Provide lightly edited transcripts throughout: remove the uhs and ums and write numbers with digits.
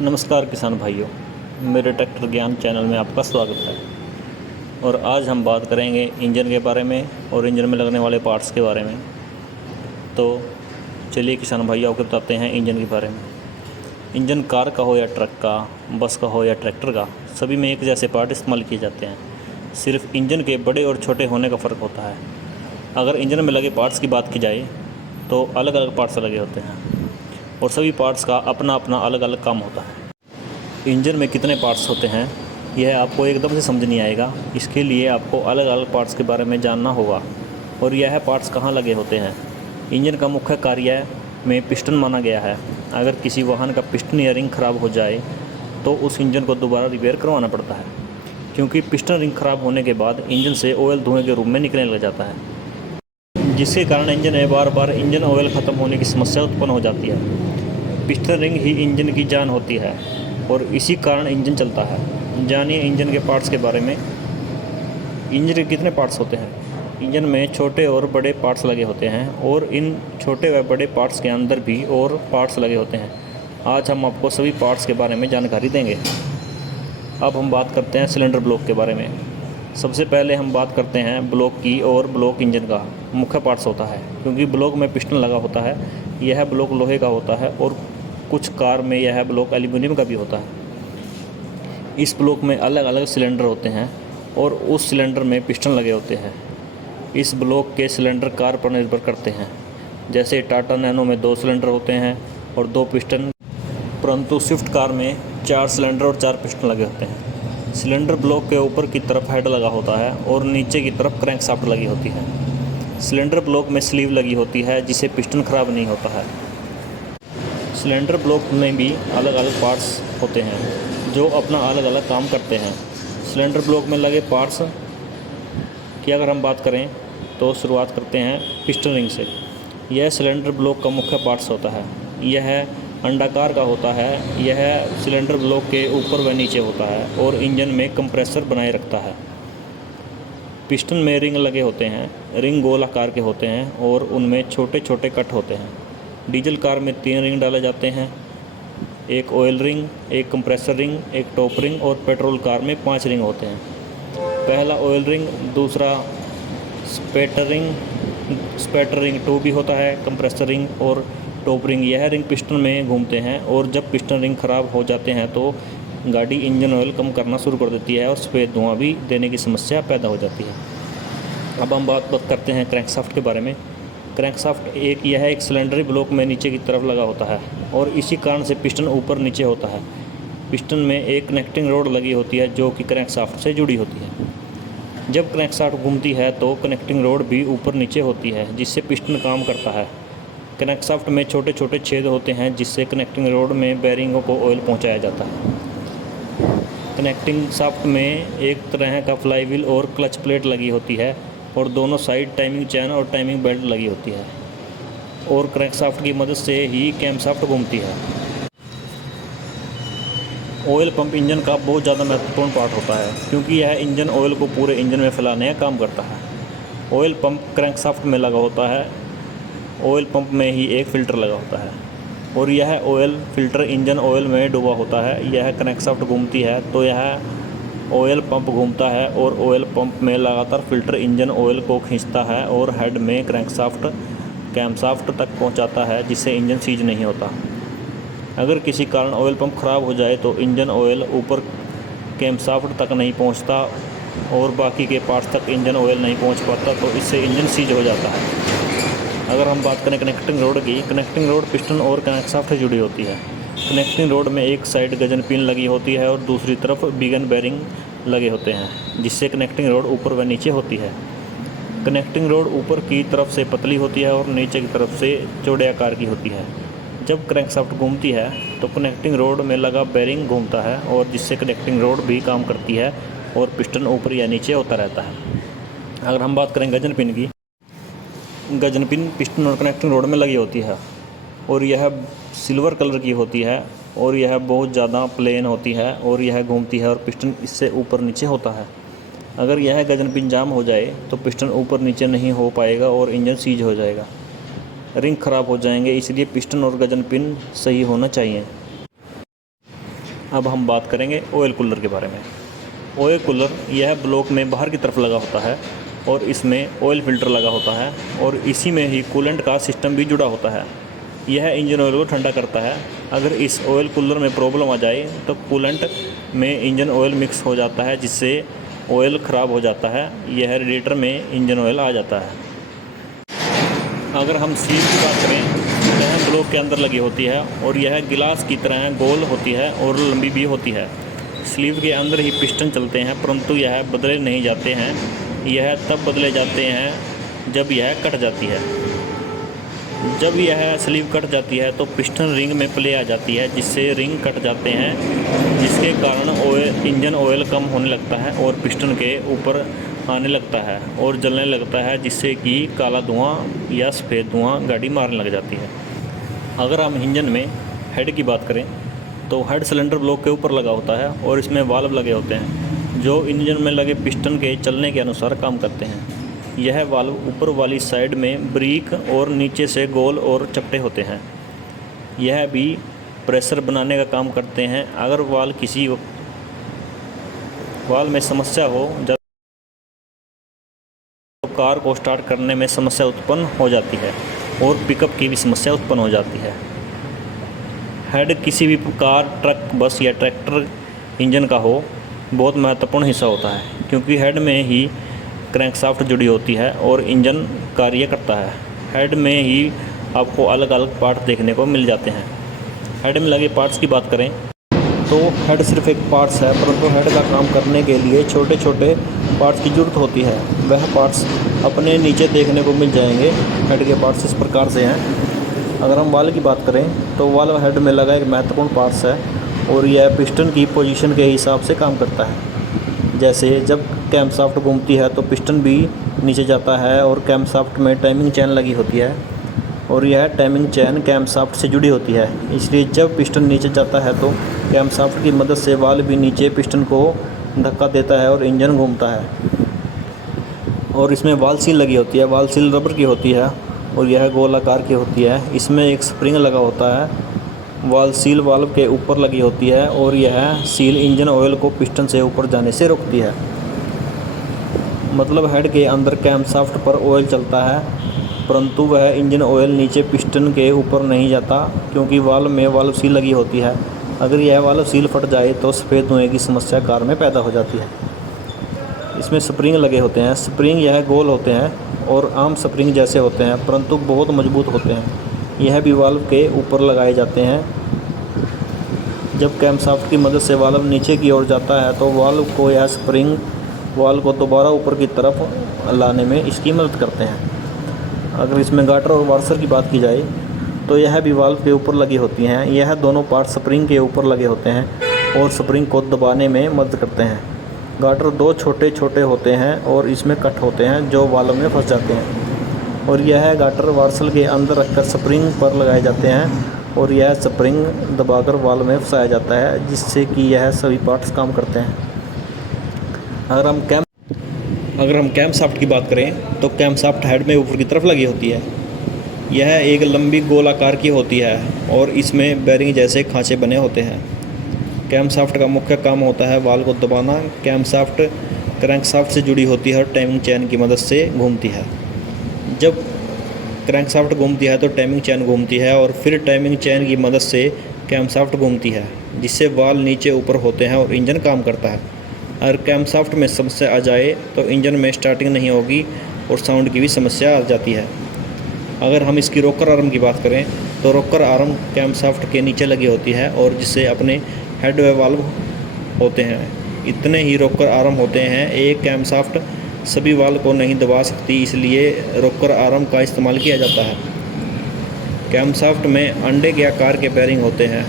नमस्कार किसान भाइयों, मेरे ट्रैक्टर ज्ञान चैनल में आपका स्वागत है। और आज हम बात करेंगे इंजन के बारे में और इंजन में लगने वाले पार्ट्स के बारे में। तो चलिए किसान भाइयों, आपको बताते हैं इंजन के बारे में। इंजन कार का हो या ट्रक का, बस का हो या ट्रैक्टर का, सभी में एक जैसे पार्ट इस्तेमाल किए जाते हैं। सिर्फ इंजन के बड़े और छोटे होने का फ़र्क होता है। अगर इंजन में लगे पार्ट्स की बात की जाए तो अलग अलग पार्ट्स लगे होते हैं और सभी पार्ट्स का अपना अपना अलग अलग काम होता है। इंजन में कितने पार्ट्स होते हैं यह आपको एकदम से समझ नहीं आएगा। इसके लिए आपको अलग अलग पार्ट्स के बारे में जानना होगा और यह पार्ट्स कहाँ लगे होते हैं। इंजन का मुख्य कार्य में पिस्टन माना गया है। अगर किसी वाहन का पिस्टन या रिंग ख़राब हो जाए तो उस इंजन को दोबारा रिपेयर करवाना पड़ता है, क्योंकि पिस्टन रिंग ख़राब होने के बाद इंजन से ऑयल धुएँ के रूप में निकलने लग जाता है, जिसके कारण इंजन में बार बार इंजन ऑयल ख़त्म होने की समस्या उत्पन्न हो जाती है। पिस्टन रिंग ही इंजन की जान होती है और इसी कारण इंजन चलता है। जानिए इंजन के पार्ट्स के बारे में। इंजन के कितने पार्ट्स होते हैं। इंजन में छोटे और बड़े पार्ट्स लगे होते हैं और इन छोटे व बड़े पार्ट्स के अंदर भी और पार्ट्स लगे होते हैं। आज हम आपको सभी पार्ट्स के बारे में जानकारी देंगे। अब हम बात करते हैं सिलेंडर ब्लॉक के बारे में। सबसे पहले हम बात करते हैं ब्लॉक की। और ब्लॉक इंजन का मुख्य पार्ट्स होता है, क्योंकि ब्लॉक में पिस्टन लगा होता है। यह ब्लॉक लोहे का होता है और कुछ कार में यह ब्लॉक एल्यूमिनियम का भी होता है। इस ब्लॉक में अलग अलग सिलेंडर होते हैं और उस सिलेंडर में पिस्टन लगे होते हैं। इस ब्लॉक के सिलेंडर कार पर निर्भर करते हैं। जैसे टाटा नैनो में 2 सिलेंडर होते हैं और 2 पिस्टन, परंतु स्विफ्ट कार में 4 सिलेंडर और 4 पिस्टन लगे होते हैं। सिलेंडर ब्लॉक के ऊपर की तरफ हेड लगा होता है और नीचे की तरफ क्रैंकशाफ्ट लगी होती है। सिलेंडर ब्लॉक में स्लीव लगी होती है, जिससे पिस्टन खराब नहीं होता है। सिलेंडर ब्लॉक में भी अलग अलग पार्ट्स होते हैं जो अपना अलग अलग काम करते हैं। सिलेंडर ब्लॉक में लगे पार्ट्स की अगर हम बात करें तो शुरुआत करते हैं पिस्टन रिंग से। यह सिलेंडर ब्लॉक का मुख्य पार्ट्स होता है। यह अंडाकार का होता है। यह सिलेंडर ब्लॉक के ऊपर व नीचे होता है और इंजन में कंप्रेसर बनाए रखता है। पिस्टन में रिंग लगे होते हैं। रिंग गोल आकार के होते हैं और उनमें छोटे छोटे कट होते हैं। डीजल कार में 3 रिंग डाले जाते हैं, एक ऑयल रिंग, एक कंप्रेसर रिंग, एक टॉप रिंग, और पेट्रोल कार में 5 रिंग होते हैं। पहला ऑयल रिंग, दूसरा स्पेटर रिंग 2 भी होता है, कंप्रेसर रिंग और टॉप रिंग। यह रिंग पिस्टन में घूमते हैं और जब पिस्टन रिंग ख़राब हो जाते हैं तो गाड़ी इंजन ऑयल कम करना शुरू कर देती है और सफ़ेद धुआं भी देने की समस्या पैदा हो जाती है। अब हम बात करते हैं क्रैंकशाफ्ट के बारे में। क्रैंकशाफ्ट यह एक सिलेंडरी ब्लॉक में नीचे की तरफ लगा होता है और इसी कारण से पिस्टन ऊपर नीचे होता है। पिस्टन में एक कनेक्टिंग रोड लगी होती है जो कि क्रैंकशाफ्ट से जुड़ी होती है। जब क्रैंकशाफ्ट घूमती है तो कनेक्टिंग रोड भी ऊपर नीचे होती है, जिससे पिस्टन काम करता है। क्रैंकशाफ्ट में छोटे छोटे छेद होते हैं, जिससे कनेक्टिंग रोड में बेरिंगों को ऑयल पहुँचाया जाता है। कनेक्टिंग शाफ्ट में एक तरह का फ्लाईव्हील और क्लच प्लेट लगी होती है और दोनों साइड टाइमिंग चैन और टाइमिंग बेल्ट लगी होती है और क्रैंकशाफ्ट की मदद से ही कैमशाफ्ट घूमती है। ऑयल पंप इंजन का बहुत ज़्यादा महत्वपूर्ण पार्ट होता है, क्योंकि यह इंजन ऑयल को पूरे इंजन में फैलाने का काम करता है। ऑयल पंप क्रैंकशाफ्ट में लगा होता है। ऑयल पंप में ही एक फ़िल्टर लगा होता है और यह ऑयल फ़िल्टर इंजन ऑयल में डूबा होता है। यह क्रैंकशाफ्ट घूमती है तो यह ऑयल पंप घूमता है और ऑयल पंप में लगातार फ़िल्टर इंजन ऑयल को खींचता है और हेड में कैमशाफ्ट तक पहुंचाता है, जिससे इंजन सीज नहीं होता। अगर किसी कारण ऑयल पंप ख़राब हो जाए तो इंजन ऑयल ऊपर कैमशाफ्ट तक नहीं पहुंचता और बाकी के पार्ट्स तक इंजन ऑयल नहीं पहुंच पाता, तो इससे इंजन सीज हो जाता है। अगर हम बात करें कनेक्टिंग रोड की, कनेक्टिंग रोड पिस्टन और क्रैंकशाफ्ट से जुड़ी होती है। कनेक्टिंग रोड में एक साइड गजन पिन लगी होती है और दूसरी तरफ बिगन बेरिंग लगे होते हैं, जिससे कनेक्टिंग रोड ऊपर व नीचे होती है। कनेक्टिंग रोड ऊपर की तरफ से पतली होती है और नीचे की तरफ से चौड़े आकार की होती है। जब क्रैंकशाफ्ट घूमती है तो कनेक्टिंग रोड में लगा बेरिंग घूमता है और जिससे कनेक्टिंग रोड भी काम करती है और पिस्टन ऊपर या नीचे होता रहता है। अगर हम बात करें गजन पिन की, गजन पिन पिस्टन और कनेक्टिंग रोड में लगी होती है और यह सिल्वर कलर की होती है और यह बहुत ज़्यादा प्लेन होती है और यह घूमती है और पिस्टन इससे ऊपर नीचे होता है। अगर यह गजन पिन जाम हो जाए तो पिस्टन ऊपर नीचे नहीं हो पाएगा और इंजन सीज हो जाएगा। रिंग ख़राब हो जाएंगे, इसलिए पिस्टन और गजन पिन सही होना चाहिए। अब हम बात करेंगे ऑयल कूलर के बारे में। ऑयल कूलर यह ब्लॉक में बाहर की तरफ लगा होता है और इसमें ऑयल फ़िल्टर लगा होता है और इसी में ही कूलेंट का सिस्टम भी जुड़ा होता है। यह इंजन ऑयल को ठंडा करता है। अगर इस ऑयल कूलर में प्रॉब्लम आ जाए तो कूलेंट में इंजन ऑयल मिक्स हो जाता है, जिससे ऑयल ख़राब हो जाता है। यह रेडिएटर में इंजन ऑयल आ जाता है। अगर हम स्लीव की बात करें तो यह ब्लॉक के अंदर लगी होती है और यह गिलास की तरह गोल होती है और लंबी भी होती है। स्लीव के अंदर ही पिस्टन चलते हैं, परंतु यह बदले नहीं जाते हैं। यह तब बदले जाते हैं जब यह कट जाती है। जब यह स्लीव कट जाती है तो पिस्टन रिंग में प्ले आ जाती है, जिससे रिंग कट जाते हैं, जिसके कारण इंजन ऑयल कम होने लगता है और पिस्टन के ऊपर आने लगता है और जलने लगता है, जिससे कि काला धुआं या सफ़ेद धुआं गाड़ी मारने लग जाती है। अगर हम इंजन में हेड की बात करें तो हेड सिलेंडर ब्लॉक के ऊपर लगा होता है और इसमें वाल्व लगे होते हैं, जो इंजन में लगे पिस्टन के चलने के अनुसार काम करते हैं। यह वाल्व ऊपर वाली साइड में ब्रीक और नीचे से गोल और चपटे होते हैं। यह भी प्रेशर बनाने का काम करते हैं। अगर किसी वाल्व में समस्या हो तो कार को स्टार्ट करने में समस्या उत्पन्न हो जाती है और पिकअप की भी समस्या उत्पन्न हो जाती है। हेड किसी भी कार, ट्रक, बस या ट्रैक्टर इंजन का हो बहुत महत्वपूर्ण हिस्सा होता है, क्योंकि हेड में ही क्रैंकशाफ्ट जुड़ी होती है और इंजन कार्य करता है। हेड में ही आपको अलग अलग पार्ट देखने को मिल जाते हैं। हेड में लगे पार्ट्स की बात करें तो हेड सिर्फ एक पार्ट्स है, परंतु हेड का काम करने के लिए छोटे छोटे पार्ट्स की ज़रूरत होती है। वह पार्ट्स अपने नीचे देखने को मिल जाएंगे। हेड के पार्ट्स इस प्रकार से हैं। अगर हम वाल्व की बात करें तो वाल्व हेड में लगा एक महत्वपूर्ण पार्ट्स है और यह पिस्टन की पोजीशन के हिसाब से काम करता है। जैसे जब कैमशाफ्ट घूमती है तो पिस्टन भी नीचे जाता है और कैमशाफ्ट में टाइमिंग चेन लगी होती है और यह टाइमिंग चेन कैमशाफ्ट से जुड़ी होती है। इसलिए जब पिस्टन नीचे जाता है तो कैमशाफ्ट की मदद से वाल्व भी नीचे पिस्टन को धक्का देता है और इंजन घूमता है। और इसमें वाल सील लगी होती है। वाल सील रबर की होती है और यह गोलाकार की होती है। इसमें एक स्प्रिंग लगा होता है। वाल सील वाल्व के ऊपर लगी होती है और यह सील इंजन ऑयल को पिस्टन से ऊपर जाने से रोकती है। मतलब हेड के अंदर कैमशाफ्ट पर ऑयल चलता है, परंतु वह इंजन ऑयल नीचे पिस्टन के ऊपर नहीं जाता, क्योंकि वाल्व में वाल्व सील लगी होती है। अगर यह वाल्व सील फट जाए तो सफ़ेद धुएँ की समस्या कार में पैदा हो जाती है। इसमें स्प्रिंग लगे होते हैं। स्प्रिंग यह गोल होते हैं और आम स्प्रिंग जैसे होते हैं, परंतु बहुत मजबूत होते हैं। यह भी वाल्व के ऊपर लगाए जाते हैं। जब कैमशाफ्ट की मदद से वाल्व नीचे की ओर जाता है तो वाल्व को यह स्प्रिंग वाल्व को दोबारा ऊपर की तरफ लाने में इसकी मदद करते हैं। अगर इसमें गाटर और वार्सर की बात की जाए तो यह भी वाल्व के ऊपर लगी होती हैं। यह दोनों पार्ट स्प्रिंग के ऊपर लगे होते हैं और स्प्रिंग को दबाने में मदद करते हैं। गाटर दो छोटे छोटे होते हैं और इसमें कट होते हैं जो वाल्व में फंस जाते हैं और यह गाटर वार्सल के अंदर रखकर स्प्रिंग पर लगाए जाते हैं और यह स्प्रिंग दबाकर वाल्व में फंसाया जाता है, जिससे कि यह सभी पार्ट्स काम करते हैं। अगर हम कैमशाफ्ट की बात करें तो कैमशाफ्ट हेड में ऊपर की तरफ लगी होती है। यह एक लंबी गोलाकार की होती है और इसमें बेरिंग जैसे खांचे बने होते हैं। कैमशाफ्ट का मुख्य काम होता है वाल्व को दबाना। कैमशाफ्ट क्रैंकशाफ्ट से जुड़ी होती है और टाइमिंग चेन की मदद से घूमती है। जब क्रैंकशाफ्ट घूमती है तो टाइमिंग चेन घूमती है और फिर टाइमिंग चेन की मदद से कैमशाफ्ट घूमती है, जिससे वाल्व नीचे ऊपर होते हैं और इंजन काम करता है। अगर कैमशाफ्ट में समस्या आ जाए तो इंजन में स्टार्टिंग नहीं होगी और साउंड की भी समस्या आ जाती है। अगर हम इसकी रोकर आर्म की बात करें तो रोकर आर्म कैमशाफ्ट के नीचे लगी होती है और जिससे अपने हेड व वाल्व होते हैं। इतने ही रोकर आर्म होते हैं। एक कैमशाफ्ट सभी वाल्व को नहीं दबा सकती, इसलिए रोकर आर्म का इस्तेमाल किया जाता है। कैमशाफ्ट में अंडे के आकार के बेरिंग होते हैं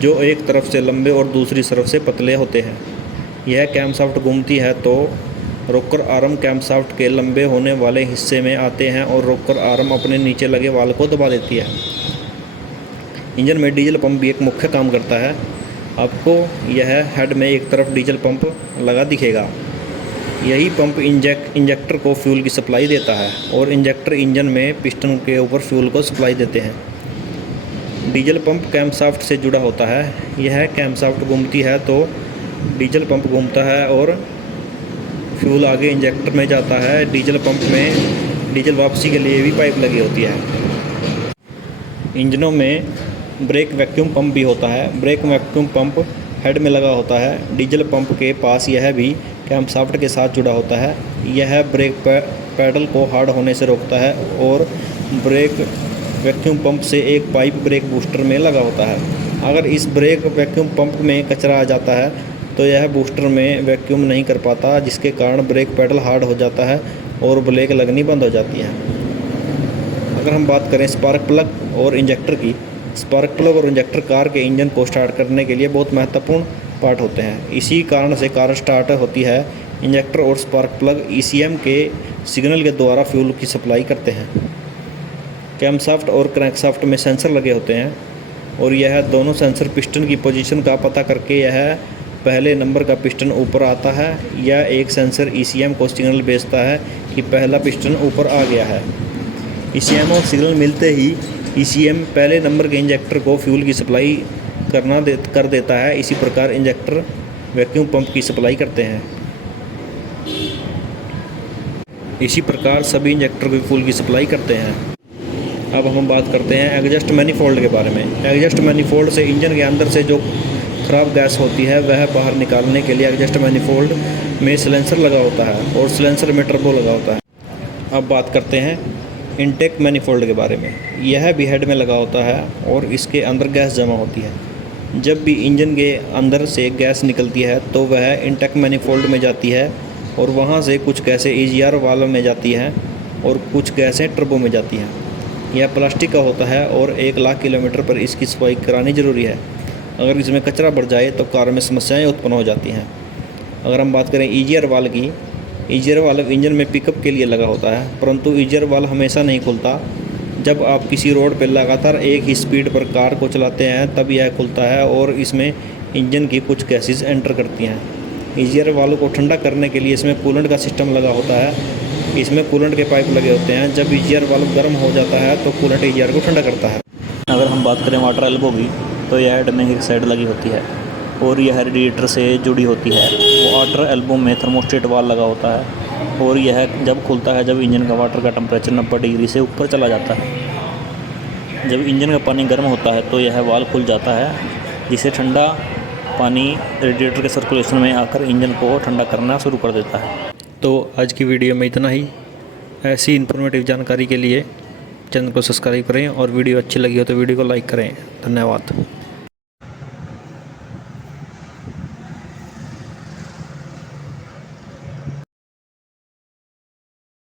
जो एक तरफ से लंबे और दूसरी तरफ से पतले होते हैं। यह कैमशाफ्ट घूमती है तो रोकर आर्म कैमशाफ्ट के लंबे होने वाले हिस्से में आते हैं और रोकर आर्म अपने नीचे लगे वाल्व को दबा देती है। इंजन में डीजल पंप भी एक मुख्य काम करता है। आपको यह हेड में एक तरफ डीजल पंप लगा दिखेगा। यही पंप इंजेक्टर को फ्यूल की सप्लाई देता है और इंजेक्टर इंजन में पिस्टन के ऊपर फ्यूल को सप्लाई देते हैं। डीजल पंप कैमशाफ्ट से जुड़ा होता है। यह कैमशाफ्ट घूमती है तो डीजल पंप घूमता है और फ्यूल आगे इंजेक्टर में जाता है। डीजल पंप में डीजल वापसी के लिए भी पाइप लगी होती है। इंजनों में ब्रेक वैक्यूम पंप भी होता है। ब्रेक वैक्यूम पंप हेड में लगा होता है। डीजल पंप के पास यह भी कैमशाफ्ट के साथ जुड़ा होता है। यह ब्रेक पैडल को हार्ड होने से रोकता है और ब्रेक वैक्यूम पंप से एक पाइप ब्रेक बूस्टर में लगा होता है। अगर इस ब्रेक वैक्यूम पंप में कचरा आ जाता है तो यह बूस्टर में वैक्यूम नहीं कर पाता, जिसके कारण ब्रेक पैडल हार्ड हो जाता है और ब्रेक लगनी बंद हो जाती है। अगर हम बात करें स्पार्क प्लग और इंजेक्टर की, स्पार्क प्लग और इंजेक्टर कार के इंजन को स्टार्ट करने के लिए बहुत महत्वपूर्ण पार्ट होते हैं। इसी कारण से कार स्टार्ट होती है। इंजेक्टर और स्पार्क प्लग ईसीएम के सिग्नल के द्वारा फ्यूल की सप्लाई करते हैं। कैमशाफ्ट और क्रैंकशाफ्ट में सेंसर लगे होते हैं और यह दोनों सेंसर पिस्टन की पोजीशन का पता करके यह पहले नंबर का पिस्टन ऊपर आता है या एक सेंसर ईसीएम को सिग्नल भेजता है कि पहला पिस्टन ऊपर आ गया है। ईसीएम और सिग्नल मिलते ही ईसीएम पहले नंबर के इंजेक्टर को फ्यूल की सप्लाई कर देता है। इसी प्रकार इंजेक्टर वैक्यूम पंप की सप्लाई करते हैं। इसी प्रकार सभी इंजेक्टर को फ्यूल की सप्लाई करते हैं। अब हम बात करते हैं एग्जॉस्ट मैनिफोल्ड के बारे में। एग्जॉस्ट मैनिफोल्ड से इंजन के अंदर से जो खराब गैस होती है वह बाहर निकालने के लिए एग्जॉस्ट मैनिफोल्ड में सिलेंसर लगा होता है और सिलेंसर में टर्बो लगा होता है। अब बात करते हैं इनटेक मैनिफोल्ड के बारे में। यह भी हेड में लगा होता है और इसके अंदर गैस जमा होती है। जब भी इंजन के अंदर से गैस निकलती है तो वह इनटेक मैनिफोल्ड में जाती है और वहाँ से कुछ गैसें ईजीआर वाल्व में जाती हैं और कुछ गैसें टर्बो में जाती हैं। यह प्लास्टिक का होता है और 1 लाख किलोमीटर पर इसकी सफाई करानी ज़रूरी है। अगर इसमें कचरा बढ़ जाए तो कार में समस्याएं उत्पन्न हो जाती हैं। अगर हम बात करें ईजीआर वाल्व की, ईजीआर वाल्व इंजन में पिकअप के लिए लगा होता है, परंतु ईजीआर वाल्व हमेशा नहीं खुलता। जब आप किसी रोड पर लगातार एक ही स्पीड पर कार को चलाते हैं तब यह खुलता है और इसमें इंजन की कुछ गैसेस एंटर करती हैं। ईजीआर वाल्व को ठंडा करने के लिए इसमें कूलेंट का सिस्टम लगा होता है। इसमें कूलेंट के पाइप लगे होते हैं। जब ईजीआर वाल्व गर्म हो जाता है तो कूलेंट ईजीआर को ठंडा करता है। अगर हम बात करें वाटर एल्बो की तो यह हेड में एक साइड लगी होती है और यह रेडिएटर से जुड़ी होती है। वाटर एल्बो में थर्मोस्टेट वाल्व लगा होता है और यह जब खुलता है जब इंजन का वाटर का टेम्परेचर 90 डिग्री से ऊपर चला जाता है। जब इंजन का पानी गर्म होता है तो यह वाल्व खुल जाता है, जिससे ठंडा पानी रेडिएटर के सर्कुलेशन में आकर इंजन को ठंडा करना शुरू कर देता है। तो आज की वीडियो में इतना ही। ऐसी इन्फॉर्मेटिव जानकारी के लिए चैनल को सब्सक्राइब करें और वीडियो अच्छी लगी हो तो वीडियो को लाइक करें। धन्यवाद।